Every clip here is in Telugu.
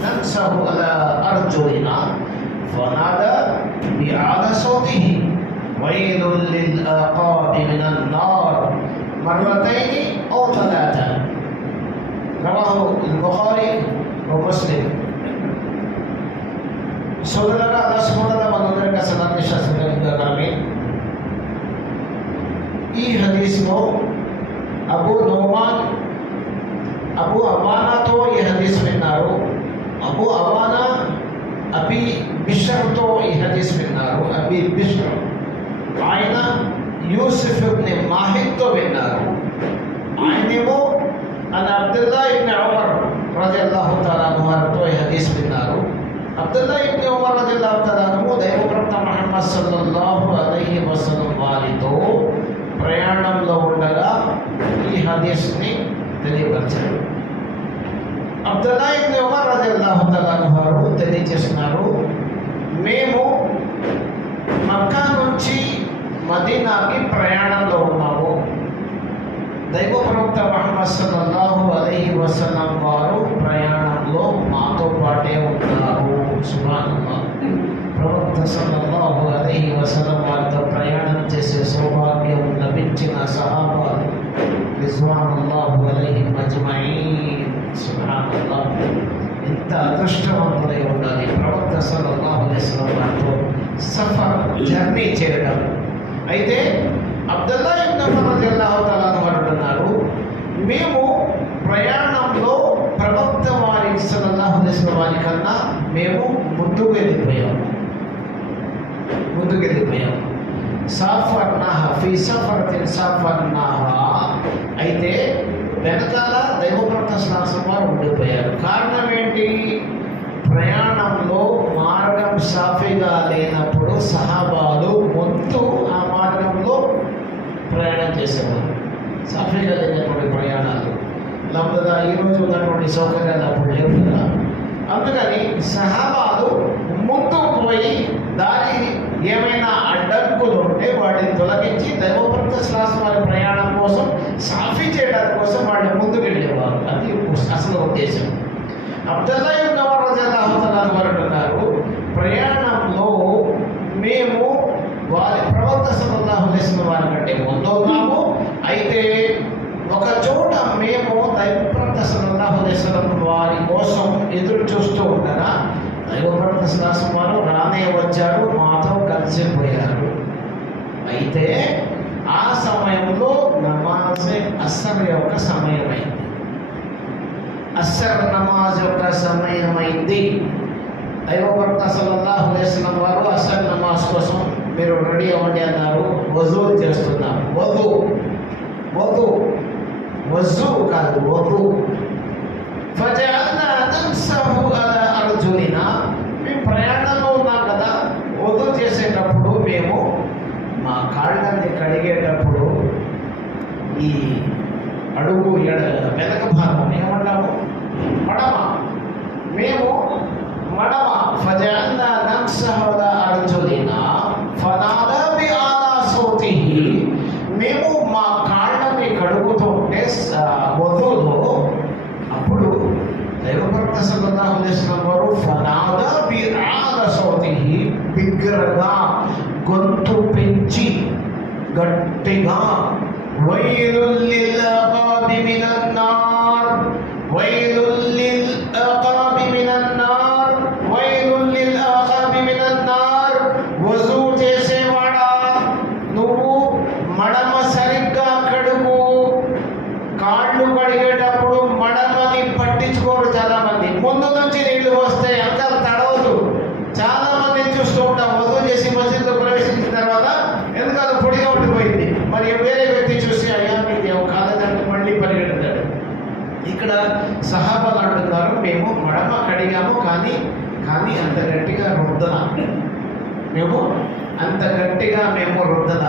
نفسه على أرجلنا فنادى بأعلى صوته ويل للآقاب من النار. مرتين أو ثلاثة. رواه البخاري ومسلم. সৌদারা আল্লাহ সুবহানাহু কাছে নামে শাস্ত্রে নামে এই হাদিস আবু নোমান আবু అబూ అవానా అబి బిషర్తో ఈ హదీస్ విన్నారు అబి బిషర్ ఆయన యూసిఫ్ ఇబ్ని మాహిద్తో విన్నారు ఆయనేమో అని అబ్దుల్లా ఇబ్ని ఉమర్ రజల్లాహు తాలా వారితో ఈ హదీస్ విన్నారు అబ్దుల్లా ఇబ్ని ఉమర్ రజల్లాహు తాలాను దైవప్రవక్త మహమ్మద్ సల్లల్లాహు అలైహి వసల్లం వారితో ప్రయాణంలో ఉండగా ఈ హదీస్ని తెలియపరిచారు అబ్దుల్లా ఇబ్ని ఉమర్ రజల్లాహు తాలాను వారు తెలియజేస్తున్నారు. మేము మక్కా నుంచి మదీనాకి ప్రయాణంలో ఉన్నాము. దైవ ప్రవక్త మహమ్మద్ సల్లల్లాహు అలైహి వారు ప్రయాణంలో మాతో పాటే ఉంటారు సుభానల్లా. ప్రవక్త సల్లాహు అలహి వసలం వారితో ప్రయాణం చేసే సౌభాగ్యం లభించిన సహాబాలు రిజ్వానుల్లాహు అలహి మజ్మయీన్ సుభానల్లా. ఎంత అదృష్టవంతుడై ఉండాలి ప్రవక్త సల్లల్లాహు వారితో సఫర్ జర్నీ చేయడం అయితే అబ్దుల్లా ఇబ్న్ ఉమర్ రలియల్లాహు వారు అంటున్నారు మేము ప్రయాణంలో ప్రవక్త వారి సలహాసిన వారి కన్నా మేము ముందుకు వెళ్ళిపోయాం ముందుకు వెళ్ళిపోయాం సాఫర్నాహ ఫీ సఫరతిన్ సాఫర్నాహ అయితే వెనకాల దైవప్రవక్త ఉండిపోయారు కారణం ఏంటి? ప్రయాణంలో మార్గం సాఫీగా లేనప్పుడు సహాబాలు ముందు ఆ మార్గంలో ప్రయాణం చేసేవారు. సాఫీగా లేనటువంటి ప్రయాణాలు. లేకపోతే ఈరోజు ఉన్నటువంటి సౌకర్యాలు అప్పుడు లేవు కదా. అందుకని సహాబాలు ముందు పోయి దారి ఏమైనా అడ్డంకులు ఉంటే వాటిని తొలగించి దైవప్రవక్త శాస్త్రం వారి ప్రయాణం కోసం సాఫీ చేయడానికి కోసం వాళ్ళు ముందుకు వెళ్ళేవారు అది అసలు ఉద్దేశం అబ్దుల్లా ఇబ్న్ ఉమర్ రజల్లాహు తఆలా అంటున్నారు. ప్రయాణంలో మేము వారి ప్రవక్త సల్లల్లాహు అలైహి వారి కంటే ముందు ఉన్నాము. అయితే ఒక చోట మేము దైవప్రవక్త సల్లల్లాహు అలైహి వసల్లం వారి కోసం ఎదురు చూస్తూ ఉండగా దైవప్రవక్త సల్లాహు వారు రానే వచ్చారు మాతో కలిసిపోయారు అయితే ఆ సమయంలో నమాజే అస్సర్ యొక్క సమయమైంది. అస్సర్ నమాజ్ యొక్క సమయమైంది. దైవభక్త సల్లల్లాహు వేసిన వారు అస్సర్ నమాజ్ కోసం మీరు రెడీ అవ్వండి అన్నారు. వజూ చేస్తున్నాం వధు వధు వజు కాదు వధు ఫజఅల్నా నన్సహు అలా అర్జునినా మేము ప్రయాణంలో ఉన్నాం కదా వధు చేసేటప్పుడు మేము మా కాళ్ళని కడిగేటప్పుడు ఈ అడుగు ఎడ వెనక భాగం ఏమంటాము మడమ. మేము మడమ. ఫజాల్నా నన్సహద అర్జునినా? ఫనాద బి ఆలా సౌతిహి మేము మా కాళ్ళని కడుగుతుంటే స- వధువులో అప్పుడు దైవభక్త సల్లల్లాహు అలైహి వసల్లం వారు ఫనాద బి సౌతిహి బిగ్గరగా గొంతు పెంచి గట్టిగా వైరుల్లిలా centimeter అంత గట్టిగా రుద్దన మేము అంత గట్టిగా మేము రుద్దన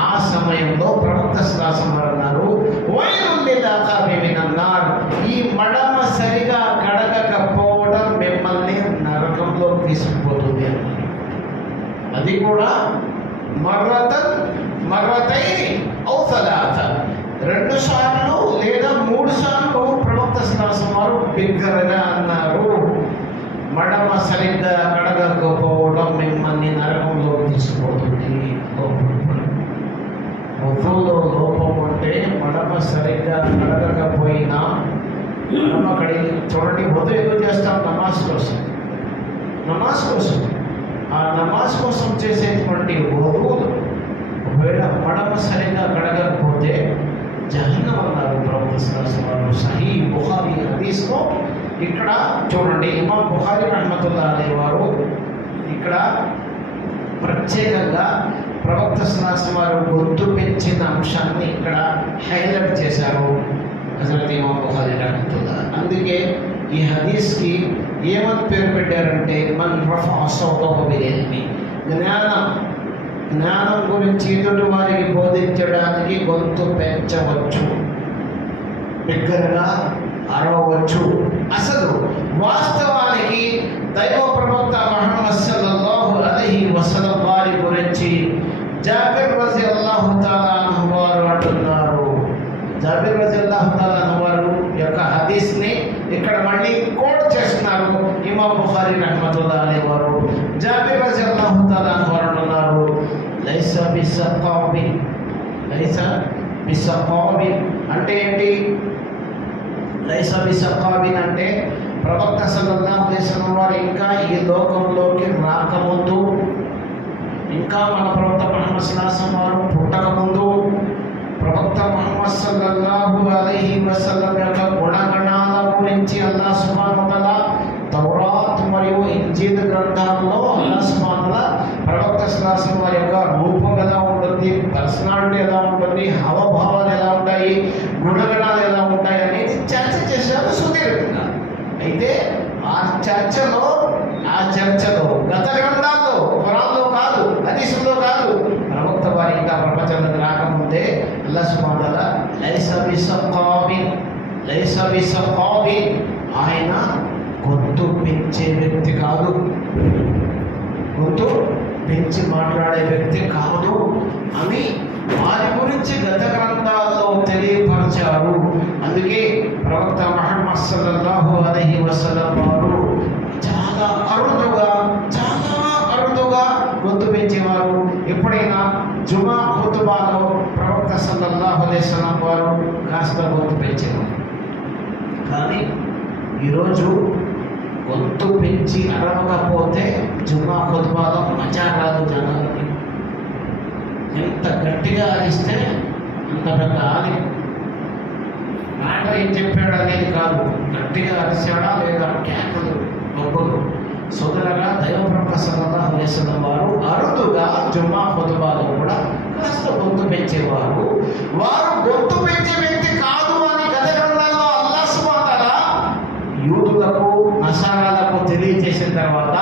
ఆ సమయంలో ప్రవక్త శ్వాసం అన్నారు వైరుండి దాకా మేమినన్నారు ఈ మడమ సరిగా కడగకపోవడం మిమ్మల్ని నరకంలో తీసుకుపోతుంది. అది కూడా మర్రత మర్రతై ఔసలాత రెండు సార్లు లేదా మూడు సార్లు ప్రవక్త శ్వాసం వారు బిగ్గరగా మడమ సరిగ్గా కడగకపోవడం మిమ్మల్ని నరకంలోకి తీసుకుపోతుంది. వధువులో లోపం అంటే మడమ సరిగ్గా కడగకపోయినా మడమ కడిగి చూడండి వధువు ఎందుకు చేస్తాం నమాజ్ కోసం. నమాజ్ కోసం. ఆ నమాజ్ కోసం చేసేటువంటి వధువులు ఒకవేళ మడమ సరిగ్గా కడగకపోతే జహన్నం అన్నారు ప్రవర్తిస్తున్నారు సహీ బుహారి ఇక్కడ చూడండి ఇమాం బుహారి రహమతుల్లా అనేవారు ఇక్కడ ప్రత్యేకంగా ప్రవక్త శ్రాసి వారు గొంతు పెంచిన అంశాన్ని ఇక్కడ హైలైట్ చేశారు హజరత్ ఇమాం బుహారి రహమతుల్లా అందుకే ఈ హదీస్కి ఏమని పేరు పెట్టారంటే మన రఫ బిర్యానీ జ్ఞానం జ్ఞానం గురించి ఎదుటి వారికి బోధించడానికి గొంతు పెంచవచ్చు బిగ్గరగా అరవవచ్చు. అసలు వాస్తవానికి దైవ ప్రవక్త మహమ్మద్ సల్లల్లాహు అలైహి వారి గురించి జాబిర్ రజి అల్లాహు వారు అంటున్నారు. జాబిర్ రజి అల్లాహు తాలా వారు యొక్క హదీస్ని ఇక్కడ మళ్ళీ కోట్ చేస్తున్నారు ఇమా బుఖారి రహమతుల్లా అనేవారు జాబిర్ రజి అల్లాహు తాలా వారు అంటున్నారు లైస లైసా లైస బిసకాబి అంటే ఏంటి? లైస బిసకాబిన్ అంటే ప్రవక్త సల్లల్లాహు అలైహి వారు ఇంకా ఈ లోకంలోకి రాకముందు ఇంకా మన ప్రవక్త మహమ్మద్ సల్లాహం వారు పుట్టకముందు ప్రవక్త మహమ్మద్ సల్లల్లాహు అలైహి వసల్లం యొక్క గుణగణాల గురించి అల్లా సుబానుతల తౌరాత్ మరియు ఇంజీద్ గ్రంథాల్లో అల్లా సుబానుల ప్రవక్త సల్లాహం వారి యొక్క రూపం ఎలా ఉంటుంది పర్సనాలిటీ ఎలా ఉంటుంది హావభావాలు ఎలా ఉంటాయి గుణగణ అయితే ఆ చర్చలో ఆ చర్చలో గత గ్రంథాల్లో ఖురాన్లో కాదు హదీసుల్లో కాదు ప్రవక్త వారి ఇంకా ప్రపంచంలోకి రాకముందే అల్లా సుమాల లైస బిసకాబిన్ లైస బిసకాబిన్ ఆయన గొంతు పెంచే వ్యక్తి కాదు. గొంతు పెంచి మాట్లాడే వ్యక్తి కాదు అని వారి గురించి గత గ్రంథాల్లో తెలియపరిచారు. అందుకే ప్రవక్త మహమ్మద్ సల్లల్లాహు అలహి వసలం వారు చాలా అరుదుగా చాలా అరుదుగా గొంతు పెంచేవారు. ఎప్పుడైనా జుమా ఖుతుబాలో ప్రవక్త సల్లల్లాహు అలైహి వారు కాస్త గొంతు పెంచేవారు. కానీ ఈరోజు గొంతు పెంచి అరవకపోతే జుమ్మా ఖుత్బాలో మజా రాదు జనాలకి. ఎంత గట్టిగా అరిస్తే అంత పెద్ద ఆలయం. ఏం చెప్పాడు అనేది కాదు. గట్టిగా అరిశాడా లేదా కేకలు గొప్పలు సోదరగా దైవప్రభ ప్రొఫెసర్గా వేసిన వారు అరుదుగా జుమ్మా ఖుత్బాలో కూడా కాస్త గొంతు పెంచేవారు. వారు గొంతు పెంచే వ్యక్తి కాదు అని గత గ్రంథాల్లో అల్లా యూదులకు నసారాలకు తెలియజేసిన తర్వాత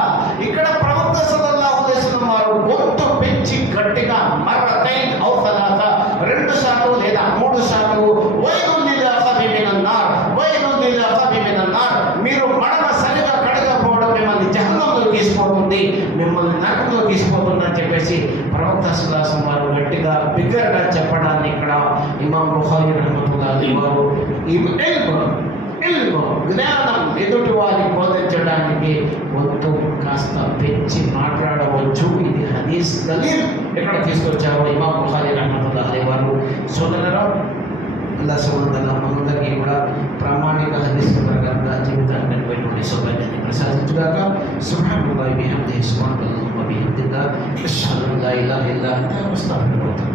గట్టిగా బిగ్గరగా చెప్పడాన్ని ఇక్కడ ఇమాం బుఖారి రహమతుల్లాహి వారు ఈ ఇల్మ్ ఇల్మ్ జ్ఞానం ఎదుటి వారికి బోధించడానికి వంతు కాస్త పెంచి మాట్లాడవచ్చు. ఇది హదీస్ దలీల్. ఎక్కడ తీసుకొచ్చారో ఇమాం బుఖారి రహమతుల్లాహి వారు. అల్లా సుమందల మనందరికీ కూడా ప్రామాణిక హదీస్ ప్రకారంగా జీవితాన్ని ప్రసాదించుగాక. బిహమ్దిహి సుబ్హానల్లాహి. بحمدك أشهد أن لا إله إلا أنت أستغفرك